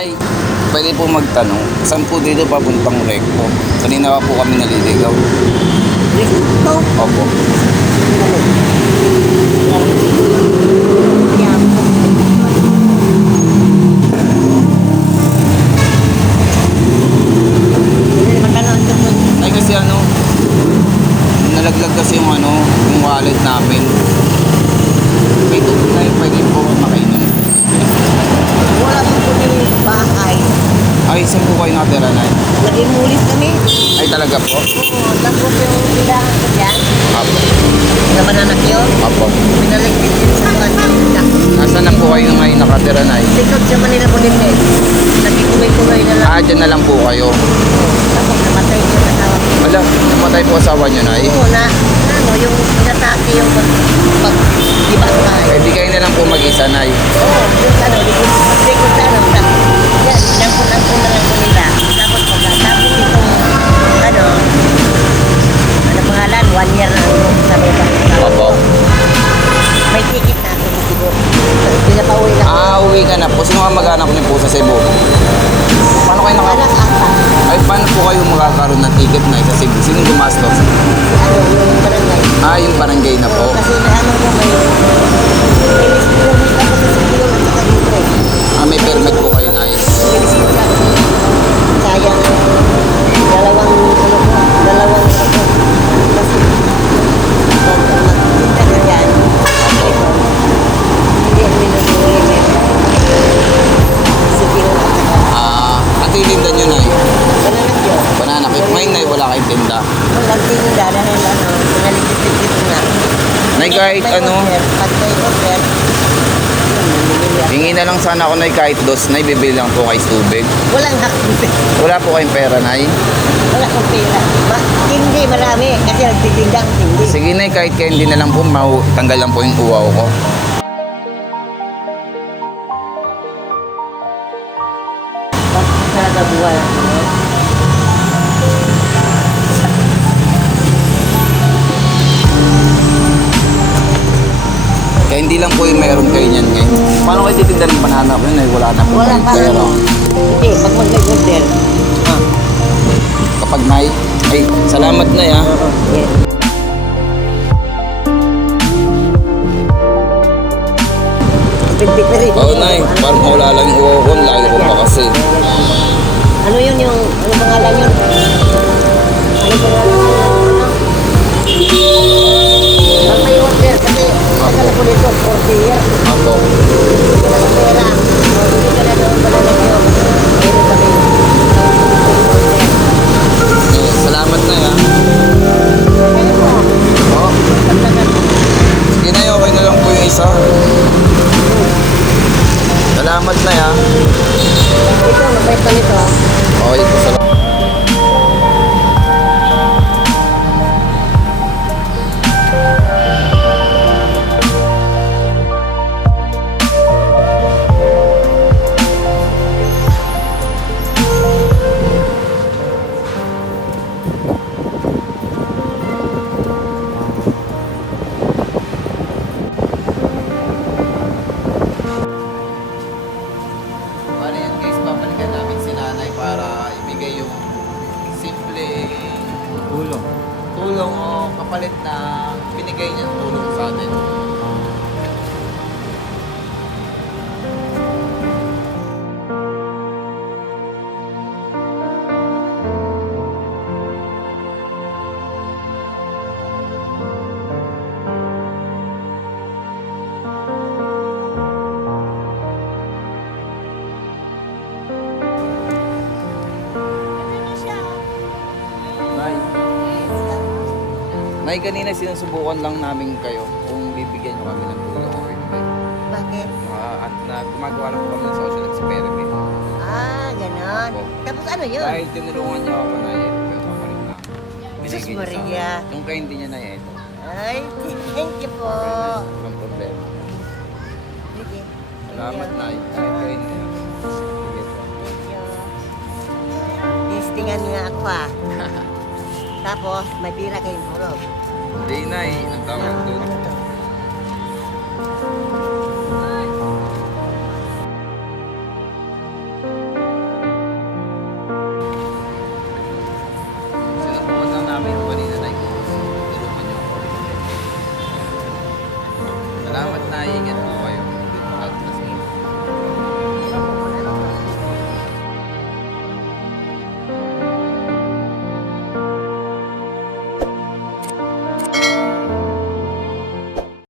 Nay, pwede po magtanong, saan po dito papuntang Recto? Kanina pa po kami naliligaw. Ito. Opo. Ay kasi nalaglag kasi yung wallet namin. May tubig na pwede po makainom. Wala po po yung bahay. Ay, saan po kayo nakatira, Nay? Nag-imulit kami. Ay, talaga po? Oo, tapos yung bilangan ko dyan. Apo. Sa bananak yun. Apo. Pinalagkit yun sa mga tinda. Nasaan na po kayo ngayon nakatira, Nay? Likod sa Manila po din eh. Nagkikumay-kumay na lang. Ah, dyan na lang po kayo. Oo, tapos namatay yung asawa ko. Wala, namatay po asawa niyo, Nay? Oo, yung inatake yung pag-ibangkay. Eh, di kayo na lang po mag-isa, Nay. Oo, yung likod sa yan, nampun-ampun na lang po nila. Tapos pagkatapos itong, ano pangalan, 1 year na sa baba. Opo. May ticket na ako sa Cebu. Pinapauwi lang. Ah, uwi ka na po. Sino ka mag-anak niyo po sa Cebu? Paano kayo Anak ata. Ay, paano po kayo makakaroon ng ticket na sa Cebu? Sino gumastos? Yung barangay. Ah, yung barangay na po. Kasi naano ko may permit ako sa Cebu at saka dito eh. Ah, may permit po kayo, Nay. Pinisita lang. Sayang. Dalawang ako. Kasi pag magpunta ka dyan, ito, hindi ang minunuwi sige lang at saka At itinda niyo, Nay? bananak yun. Banana cake. Ngayon, Nay, wala kayong tinda. Walang tinda dahil pinaligpit na. Nay, kahit Pag may offer, hingi na lang sana ako, Nay, kahit dos, Nay, bibili lang po kayo tubig. walang hakbit. Wala po kayong pera, Nay. Wala kong pera. Hindi marami kasi nagtitinda ang hindi. Sige, Nay, kahit kayo hindi na lang po, tanggal lang po yung uwaw ko. Talaga buwan. Kaya hindi lang po yung meron kayo niyan ngayon. Paano kayo titinda ng banana ko yun, Nay? Wala na po Wala kayong pa pera. ano. Hindi, pag mag-order. Kapag Nay, ay, salamat, Nay, ha. Yes. Pintik na rin. Oo, Nay, parang mawala lang yung uwaw ko, lalo ko pa kasi. Ano yun yung, ano pangalan yun? Ano pangalan yun? Pag may order, kasi tagal ko dito, 40 years. Ako. Wala kang pera. O, hindi ka na doon pala na yun. Meron kami. Eh, salamat, Nay, ha. Ano mo? Oo. Pagdagan mo. Sige, Nay, okay na lang po yung isa. Salamat, Nay, ha. Ito, mabait ka nito. Okay po, salamat. Paano yan, guys? Babalikan namin si Nanay para ibigay yung simple tulong o kapalit na binigay niyang tulong sa atin. Nay, Nay, kanina sinusubukan lang namin kayo kung bibigyan niyo kami ng tulong o hindi. Bakit? Gumagawa lang po kami ng social experiment. Ganon. Opo. Tapos ano yun? Dahil tinulungan niyo ako, Nay, pero kapalit na. Jesus Binigay niyo sa akin. Maria. Yung kayo hindi niya, Nay, ito. Ay, thank you po. Walang problema. Sige. Salamat, Nay. Kahit kayo hindi niya. Sige po. Thank you. Listingan nga ako Tapos, may pira kayong hulog. Hindi, Nay. Ang tawag doon. Ano to? Salamat na, ingat po.